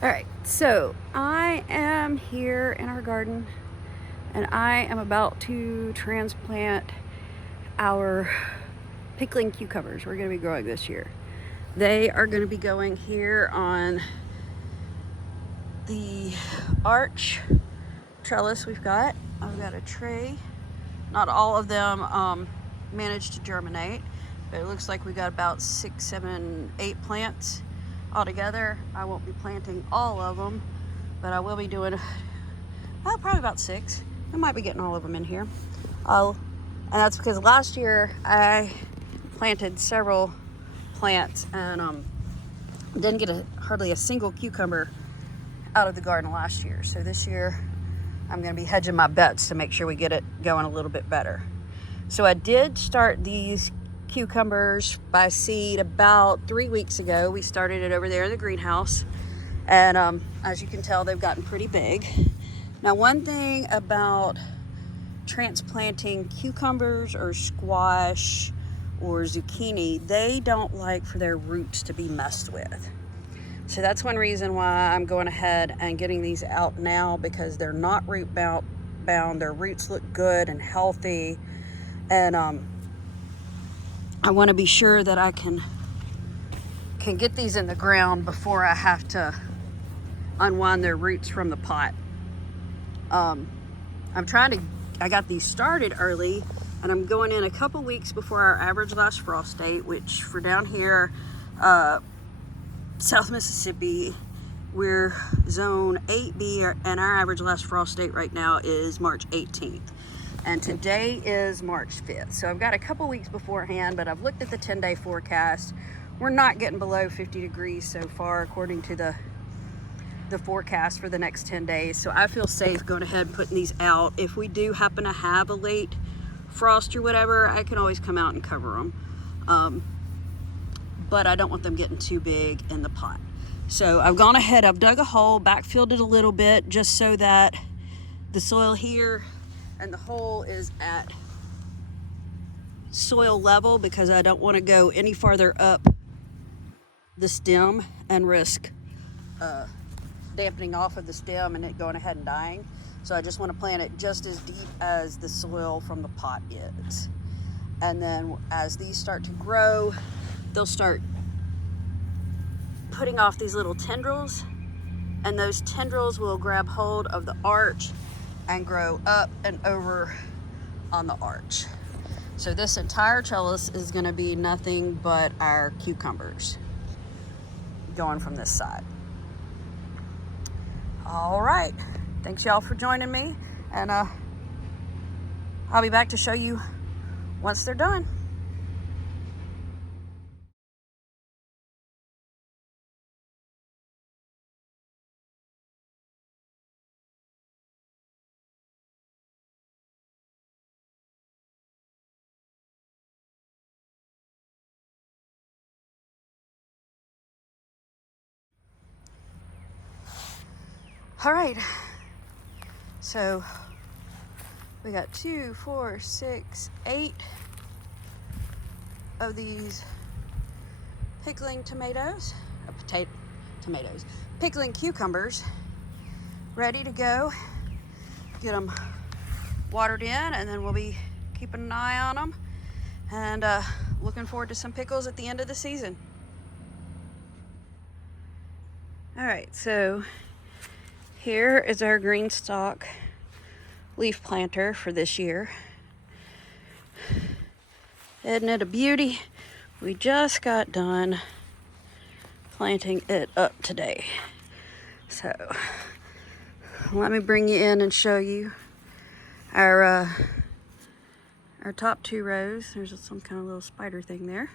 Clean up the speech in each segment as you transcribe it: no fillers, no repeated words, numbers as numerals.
All right, so I am here in our garden and I am about to transplant our pickling cucumbers we're going to be growing this year. They are going to be going here on the arch trellis we've got. I've got a tray. Not all of them managed to germinate, but it looks like we got about 6, 7, 8 plants altogether. I won't be planting all of them, but I will be doing probably about 6. I might be getting all of them in here. And that's because last year I planted several plants and didn't get hardly a single cucumber out of the garden last year. So this year I'm going to be hedging my bets to make sure we get it going a little bit better. So I did start these cucumbers by seed about 3 weeks ago. We started it over there in the greenhouse, and as you can tell, they've gotten pretty big. Now, one thing about transplanting cucumbers or squash or zucchini, they don't like for their roots to be messed with. So that's one reason why I'm going ahead and getting these out now, because they're not root bound. Their roots look good and healthy, and I want to be sure that I can get these in the ground before I have to unwind their roots from the pot. I got these started early, and I'm going in a couple weeks before our average last frost date, which for down here, South Mississippi, we're zone 8B, and our average last frost date right now is March 18th. And today is March 5th. So I've got a couple weeks beforehand, but I've looked at the 10-day forecast. We're not getting below 50 degrees so far, according to the forecast for the next 10 days. So I feel safe going ahead and putting these out. If we do happen to have a late frost or whatever, I can always come out and cover them. But I don't want them getting too big in the pot. So I've gone ahead, I've dug a hole, backfilled it a little bit, just so that the soil here and the hole is at soil level, because I don't want to go any farther up the stem and risk dampening off of the stem and it going ahead and dying. So I just want to plant it just as deep as the soil from the pot is. And then as these start to grow, they'll start putting off these little tendrils, and those tendrils will grab hold of the arch and grow up and over on the arch. So this entire trellis is going to be nothing but our cucumbers going from this side. All right, thanks y'all for joining me, and I'll be back to show you once they're done. All right, so we got 2, 4, 6, 8 of these pickling pickling cucumbers ready to go. Get them watered in, and then we'll be keeping an eye on them, and looking forward to some pickles at the end of the season. All right, so here is our green stalk leaf planter for this year. Isn't it a beauty? We just got done planting it up today. So let me bring you in and show you our top 2 rows. There's some kind of little spider thing there.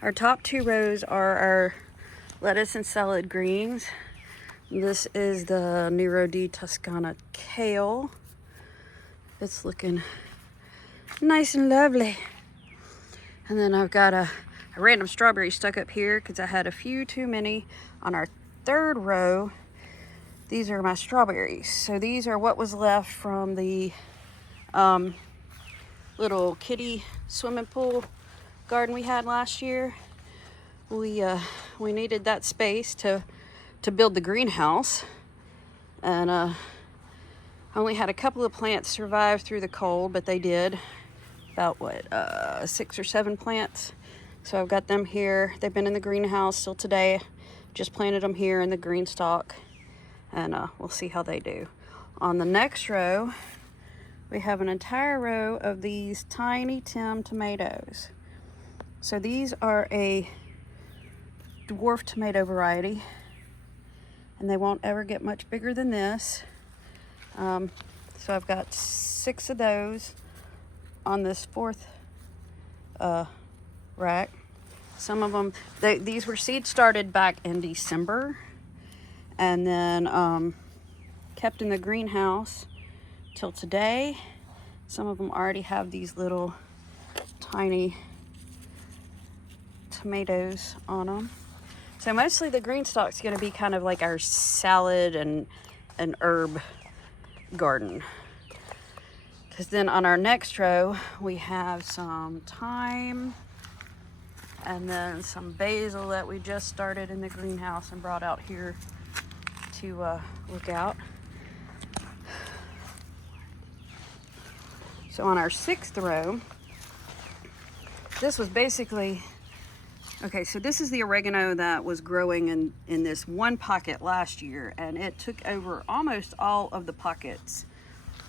Our top 2 rows are our lettuce and salad greens. This is the Nero di Toscana kale. It's looking nice and lovely. And then I've got a random strawberry stuck up here because I had a few too many on our 3rd row. These are my strawberries. So these are what was left from the little kiddie swimming pool garden we had last year. We needed that space to to build the greenhouse. And I only had a couple of plants survive through the cold, but they did. About what, 6 or 7 plants. So I've got them here. They've been in the greenhouse till today. Just planted them here in the green stalk, and we'll see how they do. On the next row, we have an entire row of these tiny Tim tomatoes. So these are a dwarf tomato variety, and they won't ever get much bigger than this. So I've got 6 of those on this 4th rack. Some of them, these were seed started back in December, and then kept in the greenhouse till today. Some of them already have these little tiny tomatoes on them. So mostly the green stalk's going to be kind of like our salad and an herb garden. Because then on our next row, we have some thyme and then some basil that we just started in the greenhouse and brought out here to look out. So on our 6th row, this was basically, okay, so this is the oregano that was growing in this one pocket last year, and it took over almost all of the pockets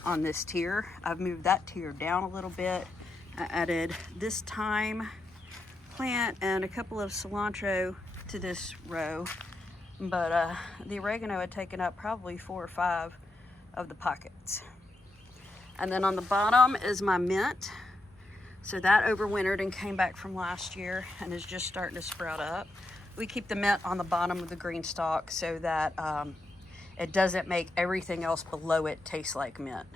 on this tier. I've moved that tier down a little bit. I added this thyme plant and a couple of cilantro to this row, but the oregano had taken up probably 4 or 5 of the pockets. And then on the bottom is my mint. So that overwintered and came back from last year and is just starting to sprout up. We keep the mint on the bottom of the green stalk so that it doesn't make everything else below it taste like mint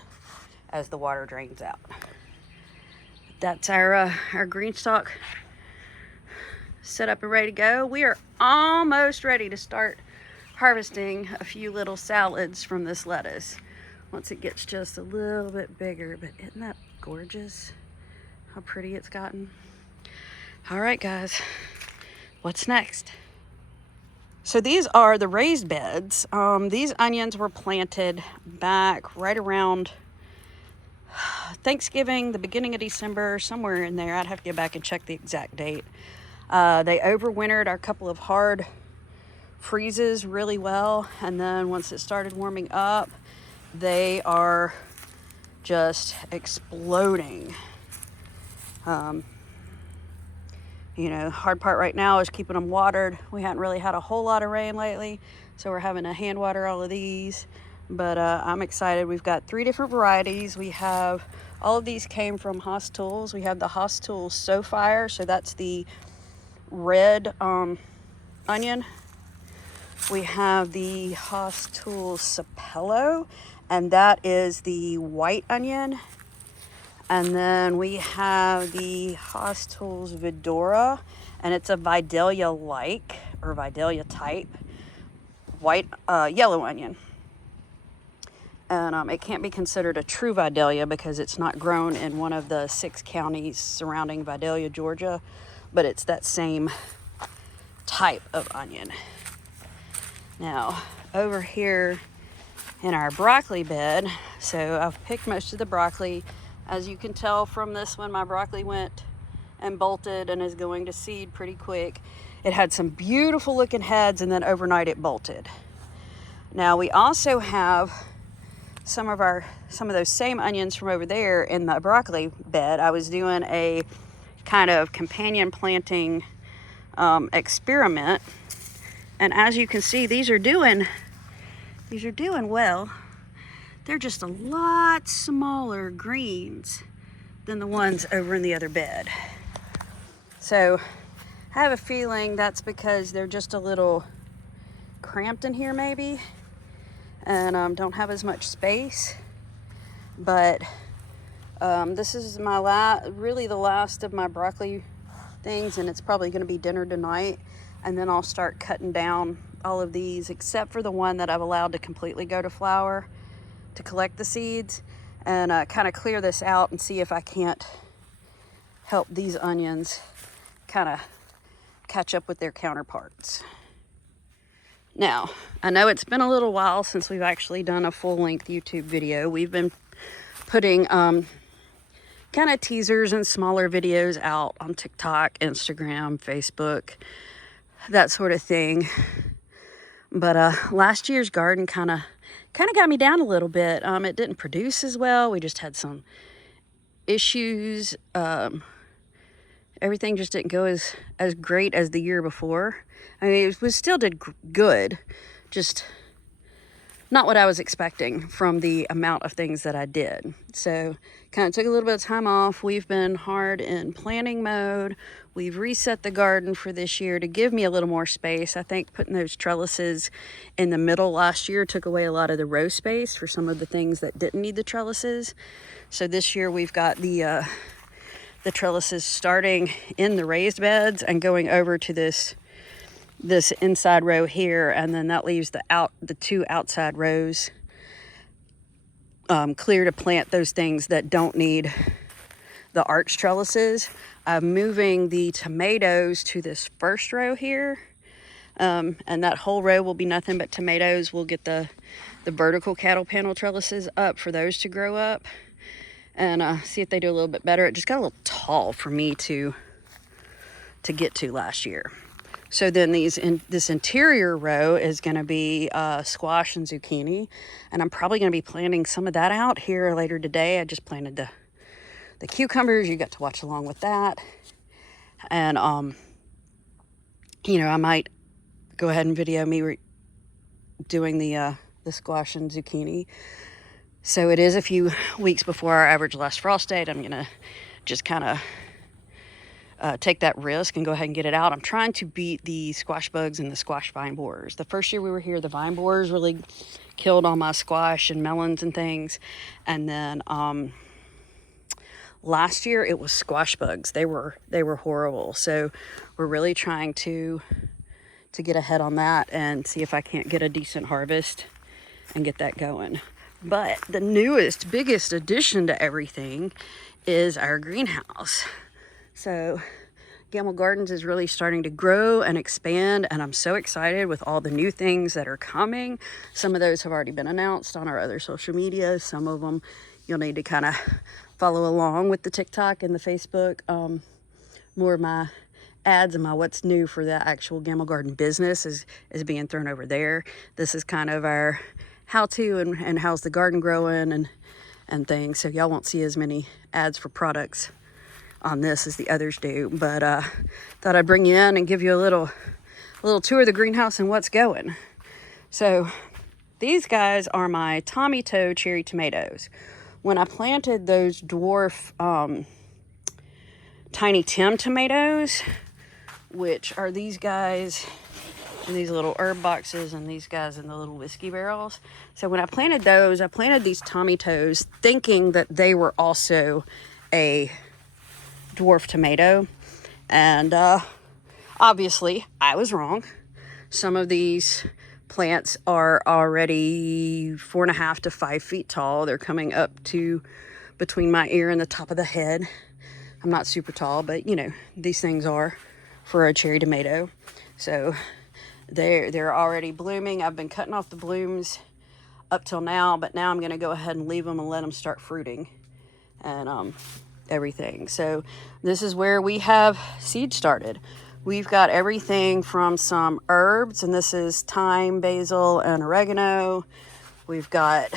as the water drains out. That's our green stalk set up and ready to go. We are almost ready to start harvesting a few little salads from this lettuce once it gets just a little bit bigger. But isn't that gorgeous? How pretty it's gotten. All right, guys, what's next? So these are the raised beds. These onions were planted back right around Thanksgiving, the beginning of December, somewhere in there. I'd have to get back and check the exact date. They overwintered our couple of hard freezes really well, and then once it started warming up, they are just exploding. You know, hard part right now is keeping them watered. We haven't really had a whole lot of rain lately, so we're having to hand water all of these. But I'm excited. We've got 3 different varieties. We have, all of these came from Haas Tools. We have the Haas Tools Sofire, so that's the red onion. We have the Haas Tools Sapello, and that is the white onion. And then we have the Haas Tools Vidora, and it's a Vidalia-like, or Vidalia type, white, yellow onion. And it can't be considered a true Vidalia because it's not grown in one of the 6 counties surrounding Vidalia, Georgia, but it's that same type of onion. Now, over here in our broccoli bed, so I've picked most of the broccoli. As you can tell from this one, my broccoli went and bolted and is going to seed pretty quick. It had some beautiful looking heads, and then overnight it bolted. Now we also have some of those same onions from over there in the broccoli bed. I was doing a kind of companion planting experiment, and as you can see, these are doing well. They're just a lot smaller greens than the ones over in the other bed. So I have a feeling that's because they're just a little cramped in here maybe, and don't have as much space. But this is really the last of my broccoli things, and it's probably going to be dinner tonight. And then I'll start cutting down all of these, except for the one that I've allowed to completely go to flower, to collect the seeds, and kind of clear this out and see if I can't help these onions kind of catch up with their counterparts. Now, I know it's been a little while since we've actually done a full-length YouTube video. We've been putting kind of teasers and smaller videos out on TikTok, Instagram, Facebook, that sort of thing. But last year's garden kind of got me down a little bit. It didn't produce as well. We just had some issues. Everything just didn't go as great as the year before. I mean, it was still did good, just not what I was expecting from the amount of things that I did. So kind of took a little bit of time off. We've been hard in planning mode. We've reset the garden for this year to give me a little more space. I think putting those trellises in the middle last year took away a lot of the row space for some of the things that didn't need the trellises. So this year we've got the trellises starting in the raised beds and going over to this inside row here, and then that leaves the two outside rows clear to plant those things that don't need the arch trellises. I'm moving the tomatoes to this first row here, and that whole row will be nothing but tomatoes. We'll get the vertical cattle panel trellises up for those to grow up and see if they do a little bit better. It just got a little tall for me to get to last year. So then this interior row is going to be squash and zucchini, and I'm probably going to be planting some of that out here later today. I just planted the cucumbers. You got to watch along with that, and I might go ahead and video me doing the squash and zucchini. So it is a few weeks before our average last frost date. I'm going to just kind of take that risk and go ahead and get it out. I'm trying to beat the squash bugs and the squash vine borers. The first year we were here, the vine borers really killed all my squash and melons and things. And then last year it was squash bugs. They were horrible. So we're really trying to get ahead on that and see if I can't get a decent harvest and get that going. But the newest, biggest addition to everything is our greenhouse. So Gammel Gardens is really starting to grow and expand, and I'm so excited with all the new things that are coming. Some of those have already been announced on our other social media. Some of them you'll need to kind of follow along with the TikTok and the Facebook. More of my ads and my what's new for the actual Gammel Garden business is being thrown over there. This is kind of our how-to and how's the garden growing and things. So y'all won't see as many ads for products on this as the others do, but thought I'd bring you in and give you a little tour of the greenhouse and what's going. So these guys are my Tommy Toe cherry tomatoes. When I planted those dwarf Tiny Tim tomatoes, which are these guys in these little herb boxes and these guys in the little whiskey barrels. So when I planted those, I planted these Tommy Toes thinking that they were also a dwarf tomato, and obviously I was wrong. Some of these plants are already 4.5 to 5 feet tall. They're coming up to between my ear and the top of the head. I'm not super tall, but these things are for a cherry tomato. So they're already blooming. I've been cutting off the blooms up till now, but now I'm going to go ahead and leave them and let them start fruiting and everything. So this is where we have seed started. We've got everything from some herbs, and this is thyme, basil, and oregano. We've got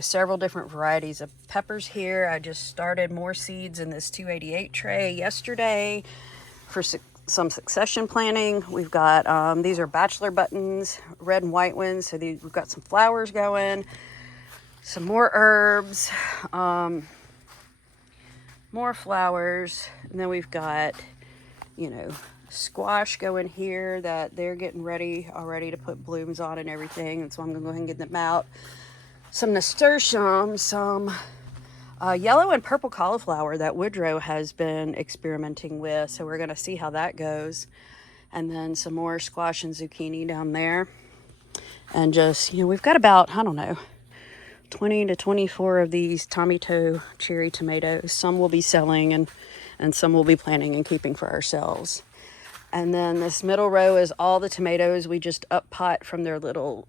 several different varieties of peppers here. I just started more seeds in this 288 tray yesterday for some succession planting. We've got these are bachelor buttons, red and white ones. So we've got some flowers going, some more herbs, more flowers, and then we've got squash going here that they're getting ready already to put blooms on and everything, and so I'm gonna go ahead and get them out. Some nasturtium, some yellow and purple cauliflower that Woodrow has been experimenting with, so we're gonna see how that goes. And then some more squash and zucchini down there, and just we've got about 20 to 24 of these Tommy Toe cherry tomatoes. Some will be selling and some we'll be planting and keeping for ourselves. And then this middle row is all the tomatoes we just up pot from their little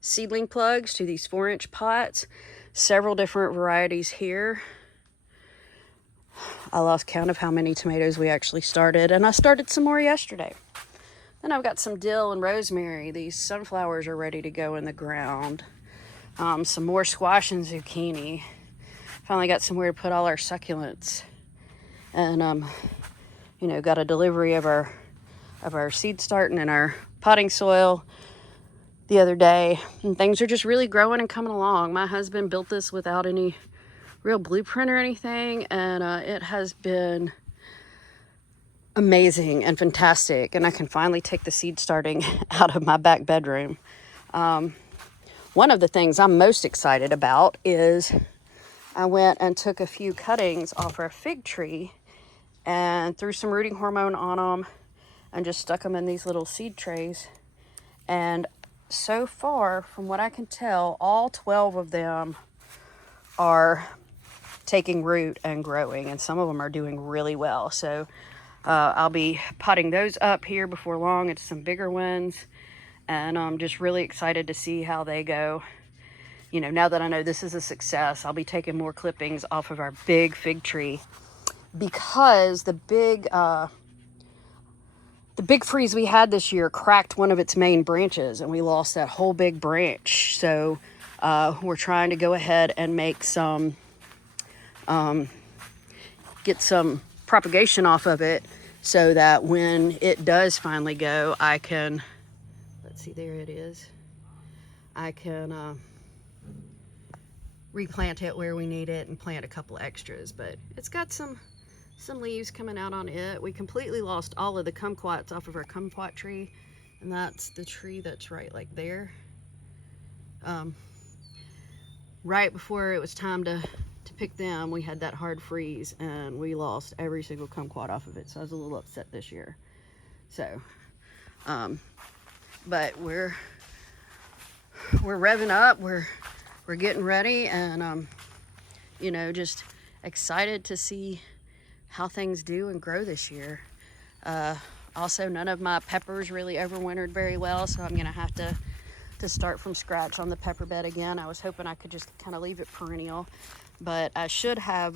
seedling plugs to these 4-inch pots. Several different varieties here. I lost count of how many tomatoes we actually started, and I started some more yesterday. Then I've got some dill and rosemary. These sunflowers are ready to go in the ground. Some more squash and zucchini. Finally got somewhere to put all our succulents. And you know, got a delivery of our seed starting and our potting soil the other day, and things are just really growing and coming along. My husband built this without any real blueprint or anything, and it has been amazing and fantastic, and I can finally take the seed starting out of my back bedroom. One of the things I'm most excited about is I went and took a few cuttings off our fig tree and threw some rooting hormone on them and just stuck them in these little seed trays. And so far, from what I can tell, all 12 of them are taking root and growing, and some of them are doing really well. So I'll be potting those up here before long into some bigger ones, and I'm just really excited to see how they go. You know, now that I know this is a success, I'll be taking more clippings off of our big fig tree, because the big freeze we had this year cracked one of its main branches, and we lost that whole big branch. So we're trying to go ahead and make some, get some propagation off of it, so that when it does finally go, I can, let's see, there it is. I can replant it where we need it and plant a couple extras. But it's got some leaves coming out on it. We completely lost all of the kumquats off of our kumquat tree, and that's the tree that's right like there. Right before it was time to pick them, we had that hard freeze, and we lost every single kumquat off of it. So I was a little upset this year. So, but we're revving up. We're getting ready, and you know, just excited to see how things do and grow this year. Also, none of my peppers really overwintered very well, so I'm gonna have to start from scratch on the pepper bed again. I was hoping I could just kind of leave it perennial, but I should have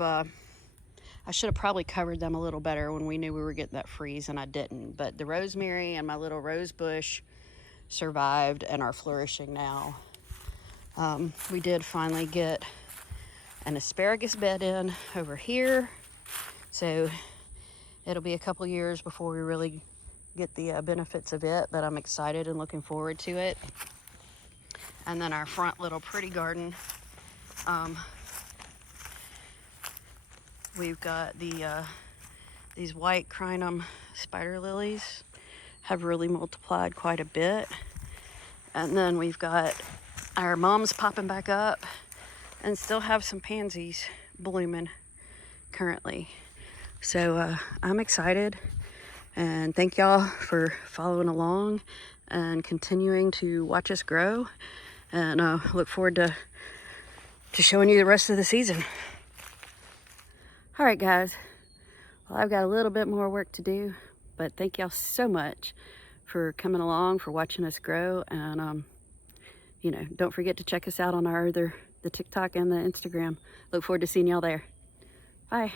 probably covered them a little better when we knew we were getting that freeze, and I didn't. But the rosemary and my little rose bush survived and are flourishing now. We did finally get an asparagus bed in over here, so it'll be a couple years before we really get the benefits of it, but I'm excited and looking forward to it. And then our front little pretty garden, we've got these white crinum spider lilies have really multiplied quite a bit. And then we've got our mums popping back up, and still have some pansies blooming currently. So I'm excited, and thank y'all for following along and continuing to watch us grow, and look forward to showing you the rest of the season. All right, guys. Well, I've got a little bit more work to do, but thank y'all so much for coming along, for watching us grow, and you know, don't forget to check us out on the TikTok and the Instagram. Look forward to seeing y'all there. Bye.